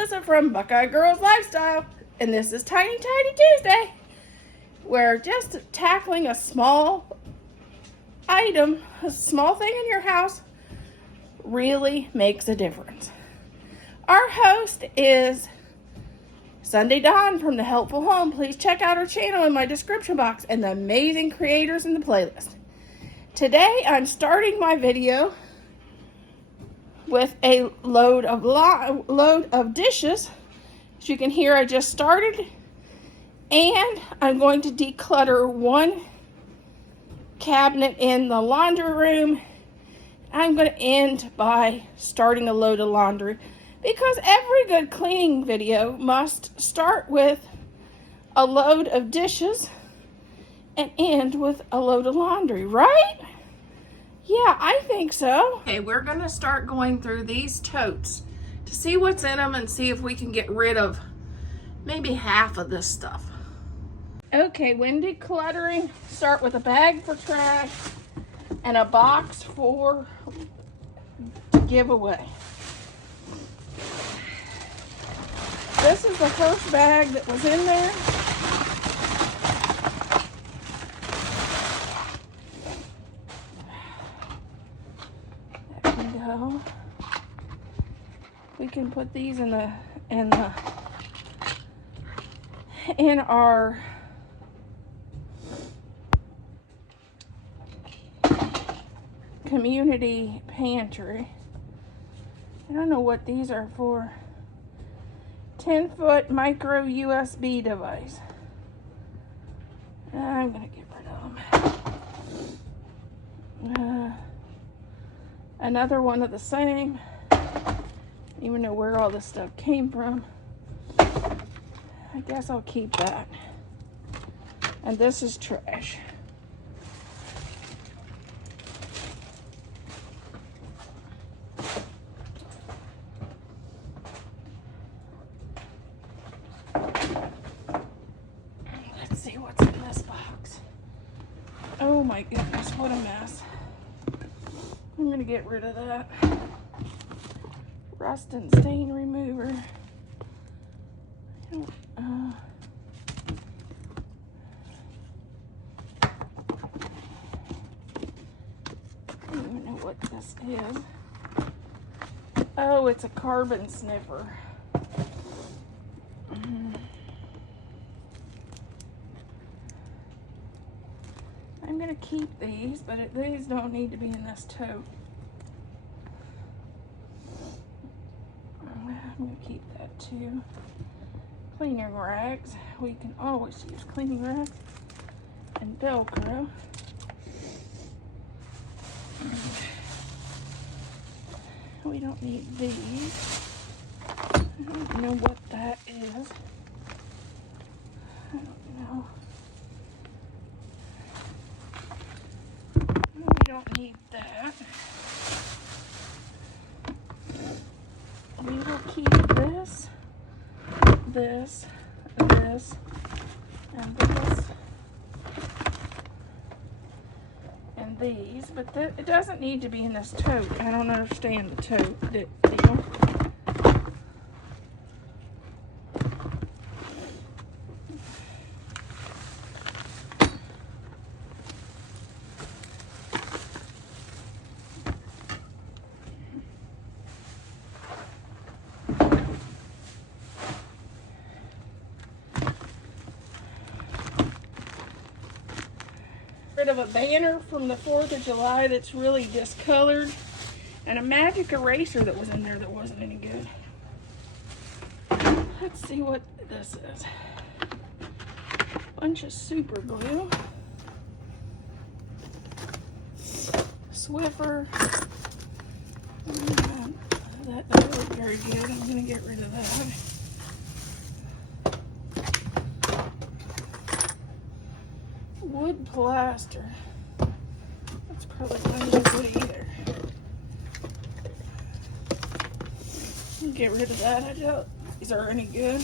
Melissa from Buckeye Girls Lifestyle, and this is Tiny Tuesday. We're just tackling a small item, a small thing in your house really makes a difference. Our host is Sunday Dawn from The Helpful Home. Please check out her channel in my description box and the amazing creators in the playlist. Today I'm starting my video with a load of dishes. As you can hear, I just started, and I'm going to declutter one cabinet in the laundry room. I'm going to end by starting a load of laundry, because every good cleaning video must start with a load of dishes and end with a load of laundry, right? Yeah, I think so. Okay, we're gonna start going through these totes to see what's in them and see if we can get rid of maybe half of this stuff. Okay, when decluttering, start with a bag for trash and a box for giveaway. This is the first bag that was in there. We can put these in our community pantry. I don't know what these are for. 10-foot micro USB device. I'm gonna get rid of them. Another one of the same. I don't even know where all this stuff came from. I guess I'll keep that. And this is trash. Let's see what's in this box. Oh my goodness, what a mess. I'm gonna get rid of that. Rust and stain remover. I don't even know what this is. Oh, it's a carbon sniffer. I'm gonna keep these, but these don't need to be in this tote. I'm gonna keep that too. Cleaning rags. We can always use cleaning rags. And Velcro. We don't need these. I don't know what that is. I don't know. We don't need that. We will keep this, and this, and these, but it doesn't need to be in this tote. I don't understand the tote deal. Of a banner from the 4th of July that's really discolored, and a magic eraser that was in there that wasn't any good. Let's see what this is. Bunch of super glue. Swiffer. That doesn't look very good. I'm gonna get rid of that. Wood plaster. That's probably not as good either. I'll get rid of that. I doubt these are any good.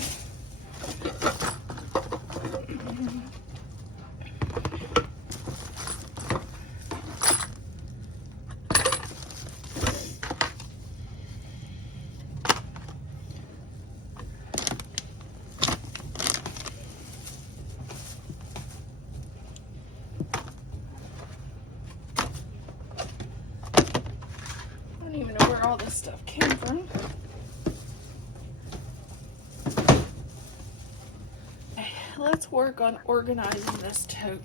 I don't even know where all this stuff came from. Okay, let's work on organizing this tote.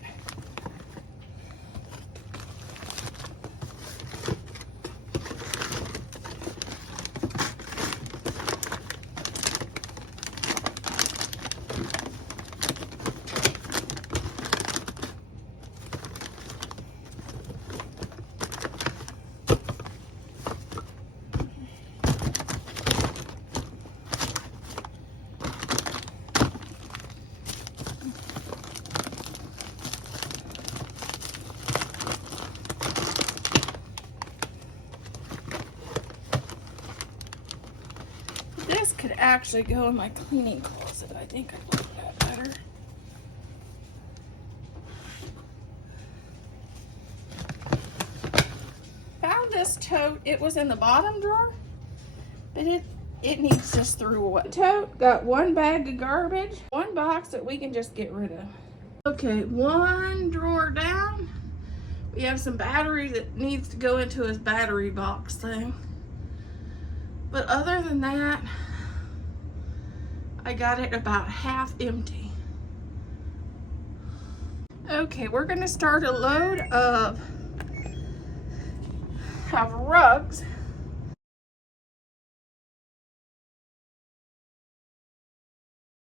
This could actually go in my cleaning closet. I think I like that better. Found this tote. It was in the bottom drawer, but it needs just threw away. Tote got one bag of garbage, one box that we can just get rid of. Okay, one drawer down. We have some battery that needs to go into his battery box thing. But other than that, I got it about half empty. Okay, we're gonna start a load of rugs.